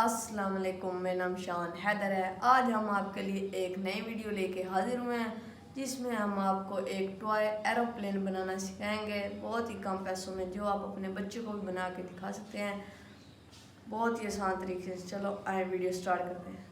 अस्सलाम वालेकुम, मेरा नाम शान हैदर है। आज हम आपके लिए एक नई वीडियो लेके हाजिर हुए हैं जिसमें हम आपको एक टॉय एरोप्लेन बनाना सिखाएंगे बहुत ही कम पैसों में, जो आप अपने बच्चे को भी बना के दिखा सकते हैं बहुत ही आसान तरीके से। चलो आए वीडियो स्टार्ट करते हैं।